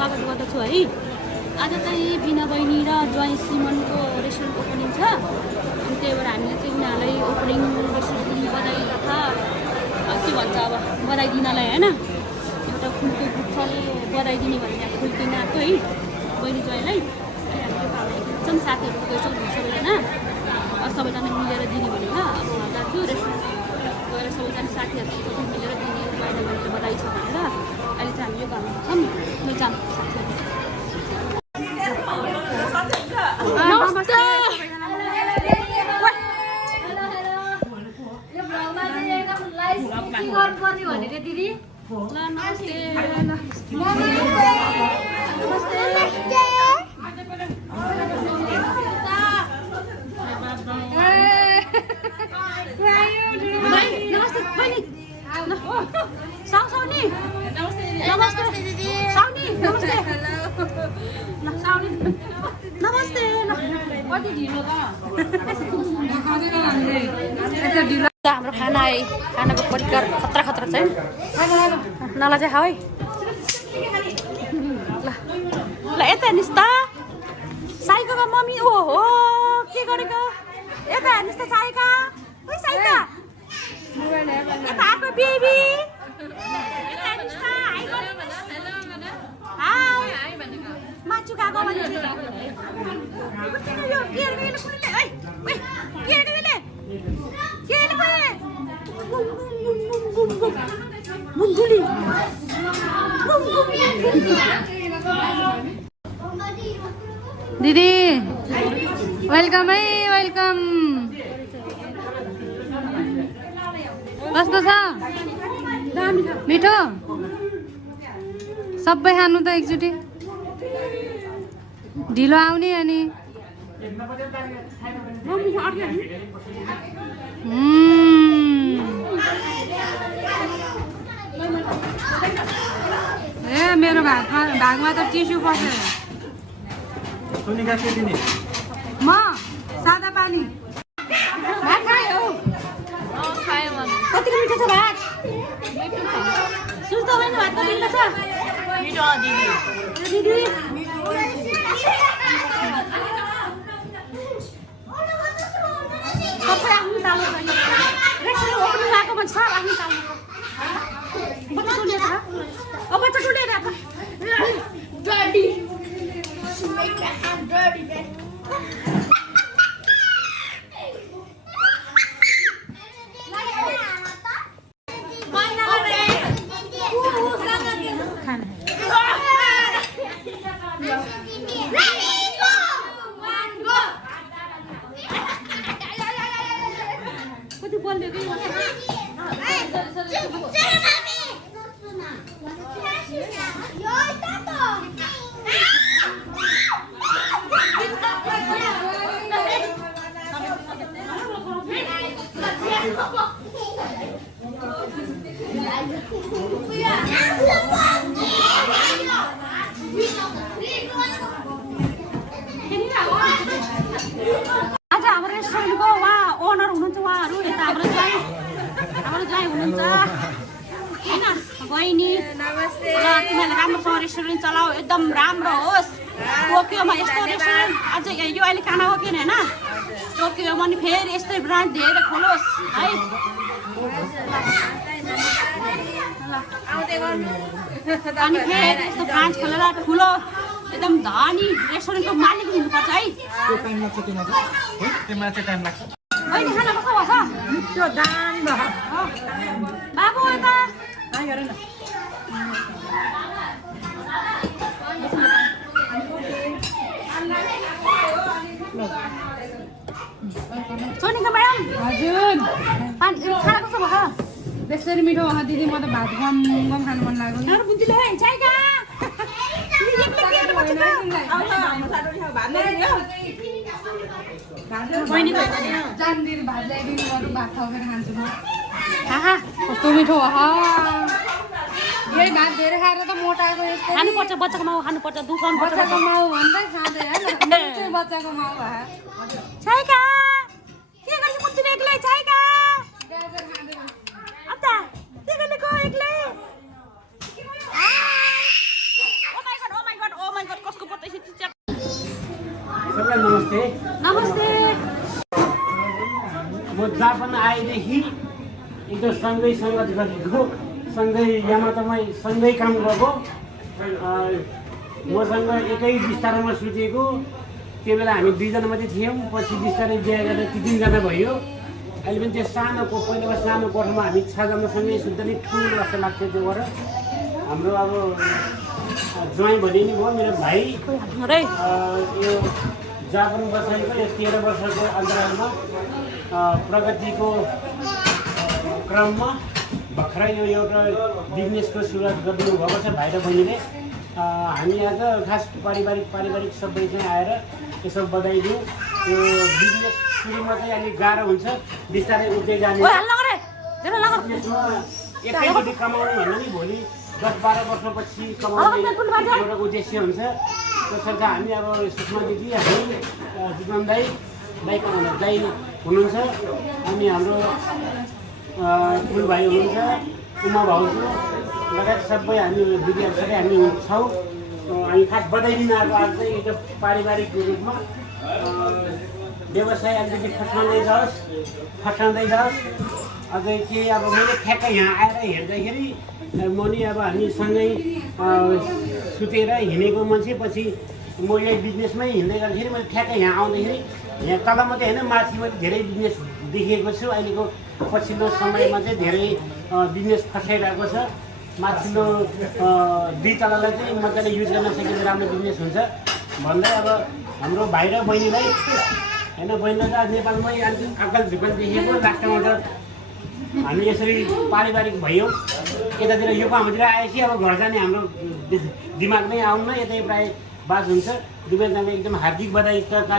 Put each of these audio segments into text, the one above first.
स्वागत गर्दछु है। आज चाहिँ बिना बहिनी र ज्वाइँ सिमनको रेस्टुरेन्ट ओपनिङ छ। अनि त्यही भएर हामीले चाहिँ उनीहरूलाई ओपनिङ रेस्टुरेन्ट बधाई तथा के भन्छ अब बधाई दिनलाई होइन, एउटा फुलको गुच्छाले बधाई दिने भनेर यहाँ फुल किन्न आएको है बहिनी ज्वाइँलाई। एकदम साथीहरू गएछौँ सबैजना, सबैजना मिलेर दिने भनेर अब जान्छु रेस्टुरेन्ट गएर सबैजना साथीहरू मिलेर दिने ज्वाइँलाई भनेर बधाई छ भनेर अहिले चाहिँ हामी यो घरमा छौँ। जाऊँ साथीहरू। नमस्ते। दिदी ल नमस्ते। नमस्ते बहिनी। साउनी नमस्ते दिदी। साउनी नमस्ते। नमस्ते। कति ढिलो त हाम्रो खाना है, खानाको परिकार खतरा खतरा छ है। नला चाहिँ खाऊ है। ल यता हेर्नुहोस् त, साइकाको मम्मी। ओहो के गरेको, यता हेर्नुहोस् त साइका। ओइ साइका यता आएको बेबी। यता हेर्नुहोस् त, हाई माछु गएको भने दिदी वेलकम है, वेलकम। कस्तो छ, मिठो? सबै खानु त एकचोटि, ढिलो आउने अनि ए मेरो भागमा त टिस्यु पसेर म सादा पानी भात खायो। कतिको मिठो छ भात? सुन्नु तपाईँ भात कति मिठो छ? मिठो दिदी। सबै आफ्नो तालु रेस्टुरेन्ट ओपनिङ भएको भन्छ आफ्नो तालु। बच्चा टुलेर बच्चा टुलेर डडी आज हाम्रो रेस्टुरेन्टको उहाँ ओनर हुनुहुन्छ, उहाँहरू यता हाम्रो ज्वाइँ हुनुहुन्छ होइन बहिनी। नमस्ते। र तिमीहरूले राम्रोसँग रेस्टुरेन्ट चलाऊ, एकदम राम्रो होस्। टोकियोमा यस्तो रेस्टुरेन्ट अझ यो अहिले कानाको किन होइन, टोकियोमा नि फेरि यस्तै ब्रान्च धेरै खोलोस् है। अनि फेरि यस्तो ब्रान्च खोलेर ठुलो एकदम धनी रेस्टुरेन्टको मालिक हुनुपर्छ है। बहिनी खाना कस्तो भएको छ? त्यो दामी भयो। बाबु यता सोनिका म्याडम। हजुर पानी खाना कस्तो भयो? त्यसरी मिठो भयो दिदी। म त भात गम खानु मन लाग्यो नि। अरू बुझिलो है चाइका जान्दिर भात ल्याइदिनु, अरू भात थपेर खान्छु म। कस्तो मिठो भयो। यही भात धेरै खाएर त मोटाएको यस्तो। खानुपर्छ, बच्चाको माउ खानुपर्छ, दुध बच्चाको माउ भन्दै खाँदै होइन, बच्चाको माउ भयो। चाइका के गर्छ बुझिलो एक्लै चाइका गाजर खाँदै अता के गर्नेको एक्लै? ओ माय गॉड जापान आएदेखि एकदम सँगै सङ्गत गरेको सँगै यामातामै सँगै काम गरेको मसँग एकै बिस्तारोमा सुतेको त्यो बेला हामी 2 जना मात्रै थियौँ पछि बिस्तारै बिहा गरेर 3 जना भयो अहिले पनि त्यो सानो पहिलाको सानो कोठामा हामी 6 जनासँगै सुत्दा नि ठुलो जस्तो लाग्थ्यो त्यो गरेर हाम्रो अब ज्वाइँ भने नि भयो मेरो भाइ यो जापान बसाइको यो 13 वर्षको अन्तरालमा प्रगतिको क्रममा भर्खरै यो एउटा बिजनेसको सुरुवात गरिदिनु भएको छ भाइ र बहिनीले हामी आज खास पारिवारिक सबै चाहिँ आएर यसो बधाई दिउँ यो बिजनेस सुरुमा चाहिँ अलिक गाह्रो हुन्छ बिस्तारै उठ्दै जाने एकैचोटि कमाउनु भन्दा नि भोलि 10-12 वर्षपछि कमाउने एउटा उद्देश्य हुन्छ त्यसर्थ हामी अब सुषमा दिदी हामी जीवन दाई हुनुहुन्छ अनि हाम्रो फुल भाइ हुनुहुन्छ उमा भाउजू लगायत सबै हामी दिदीहरू सबै हामी छौँ हामी खास बधाई दिन अब आज चाहिँ एउटा पारिवारिक रूपमा व्यवसाय अलिकति फस्टाउँदै जाओस् अझै केही अब मैले ठ्याक्कै यहाँ आएर हेर्दाखेरि म नि अब हामी सँगै सुतेर हिँडेको मान्छे पछि म यही बिजनेसमै हिँड्दै गर्दाखेरि मैले ठ्याक्कै यहाँ आउँदाखेरि यहाँ तल मात्रै होइन माथि मैले धेरै बिजनेस देखेको छु अहिलेको पछिल्लो समयमा चाहिँ धेरै बिजनेस फस्टाइरहेको छ माथिल्लो 2 तलालाई चाहिँ मजाले युज गर्न सकेपछि राम्रो बिजनेस हुन्छ भन्दै अब हाम्रो भाइ र बहिनीलाई होइन बहिनीलाई त नेपालमै अक्कल झुक्कल देखेको लास्टमा त हामी यसरी पारिवारिक भयौँ यतातिर यो कामतिर आएपछि अब घर जाने हाम्रो दिमागमै आउन यतै प्रायः बात हुन्छ दुवैजनाले एकदम हार्दिक बधाईका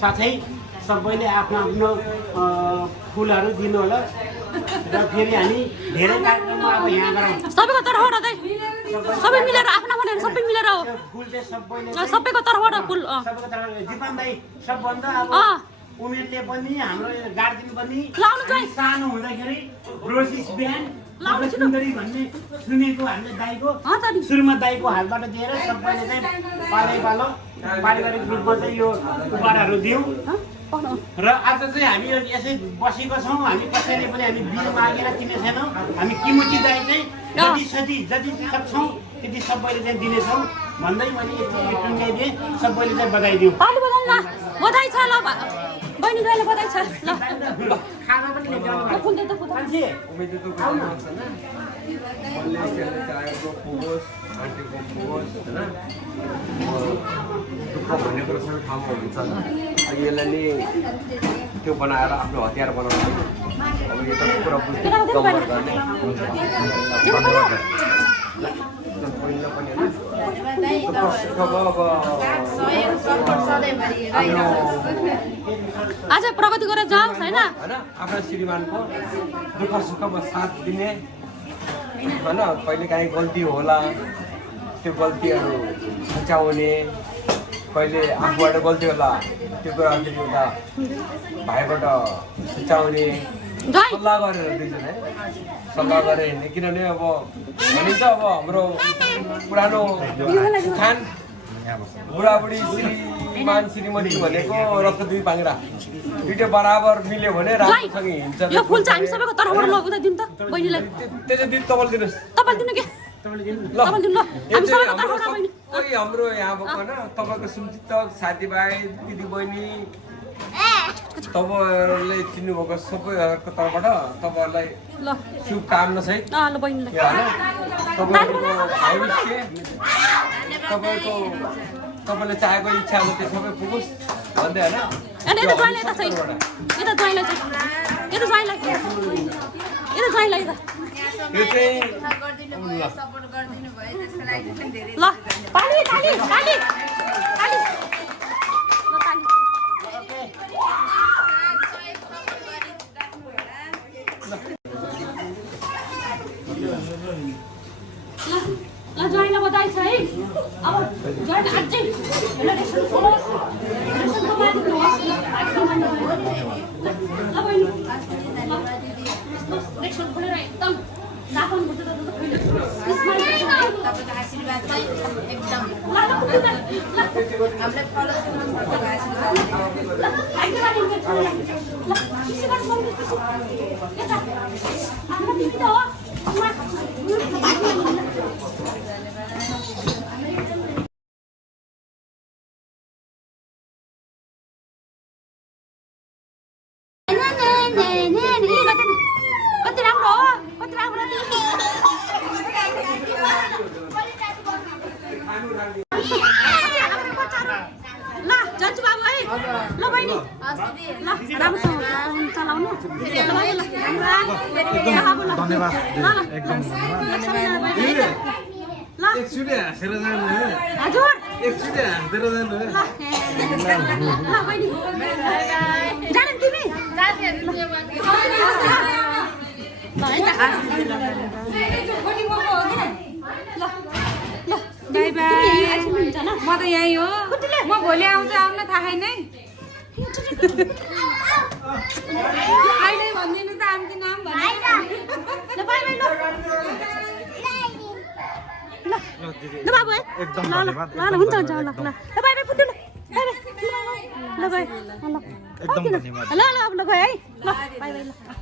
साथै सबैले आफ्नो आफ्नो फुलहरू दिनु होला र फेरि हामी धेरै कार्यक्रममा अब यहाँ गरौँ सबैको तर्फबाट सबै मिलेर आफ्नो भनेर सबै मिलेर हो फुल चाहिँ सबैको तर्फबाट फुल सबैको तर्फबाट जीवन दाई सबभन्दा अब उमेरले पनि हाम्रो गार्जियन पनि सानो हुँदाखेरि रोसिस बिहान सुन्दरी भन्ने सुनेको हामीले दाईको सुरुमा दाईको हातबाट दिएर सबैले चाहिँ पालो पारिवारिक रूपमा चाहिँ यो उपहारहरू दियौँ र आज चाहिँ हामी यसै बसेको छौँ हामी कसैले पनि हामी बिल मागेर किनेको छैनौँ हामी किमुची दाई चाहिँ जति सक्छौँ त्यति सबैले चाहिँ दिनेछौँ भन्दै मैले यति टुङ्गाइदिएँ सबैले चाहिँ बधाई दिउँ बधाई छ ल बहिनी दाइले बधाई छ ल खाना पनि लिएर जानु मान्छे उमेदको चाहेको पुगोस् आन्टीको पुगोस् होइन दुःख भन्ने कुरो सबै ठाउँमा हुन्छ होइन यसलाई नि त्यो बनाएर आफ्नो हतियार बनाउनु अब यो त पुरा गम्भीर गर्ने बहिनीलाई पनि आज प्रगति गरेर जाओस् होइन आफ्ना श्रीमानको दुःख सुखमा साथ दिने होइन कहिले काहीँ गल्ती होला त्यो गल्तीहरू सच्याउने कहिले आफूबाट गल्ती होला त्यो कुरा फेरि उता भाइबाट सच्याउने सल्लाह गरेर दुईजना सल्लाह गरेर हिँड्ने किनभने अब भनिन्छ अब हाम्रो पुरानो खान बुढाबुढी श्रीमान श्रीमती भनेको रक्त दुई पाङ्रा दुइटै बराबर मिल्यो भने राम्रोसँग हिँड्छ यो फुल चाहिँ हामी सबैको तर्फबाट लगाउँदै दिनु त बहिनीलाई त्यो चाहिँ तपाईँले दिनुहोस् तपाईँले दिनु के ल यो चाहिँ हाम्रो सबै हाम्रो यहाँ भएको होइन तपाईँको शुभचिन्तक साथीभाइ दिदीबहिनी तपाईँहरूले चिन्नुभएको सबैहरूको तर्फबाट तपाईँहरूलाई ल शुभकामना सहित ल बहिनीलाई तपाईँहरूको भविष्य तपाईँले चाहेको इच्छा अब त्यो सबै पुगोस् भन्दै होइन अनि यता ज्वाइँलाई यता चाहिँ यता ज्वाइँलाई चाहिँ यता ज्वाइँलाई यता ज्वाइँलाई यता यो चाहिँ ल पाली पाली पाली पाली ल पाली ल ज्वाइँलाई बधाई छ है अब ज्वाइँले अझै रेसन खोलोस् रेसनको माथि खोलोस् ल बहिनी रेसन खोलेर एकदम जापान घुट्दै तपाईँको आशीर्वाद चाहिँ एकदम हामीलाई फलो तपाईँको आशीर्वाद कति राम्रो हो कति राम्रो ल जान्छु बाबु है ल बहिनी ल राम्रोसँग चलाउनु धन्यवाद एकचोटि हाँसेर जानु है हजुर एकचोटि हाँसेर जानु है ल बहिनी जाने तिमी बाई बाई म त यहीँ हो म भोलि आउँछ आउन थाहा छैन है अहिले भनिदिनु त आमको नाम ल बाई बाई ल बाबु है एकदम ल धन्यवाद ल हुन्छ हुन्छ ल ल ल बाई बाई पुग्नु ल बाई बाई ल बाई ल एकदम धन्यवाद ल ल ल गए है ल बाई बाई ल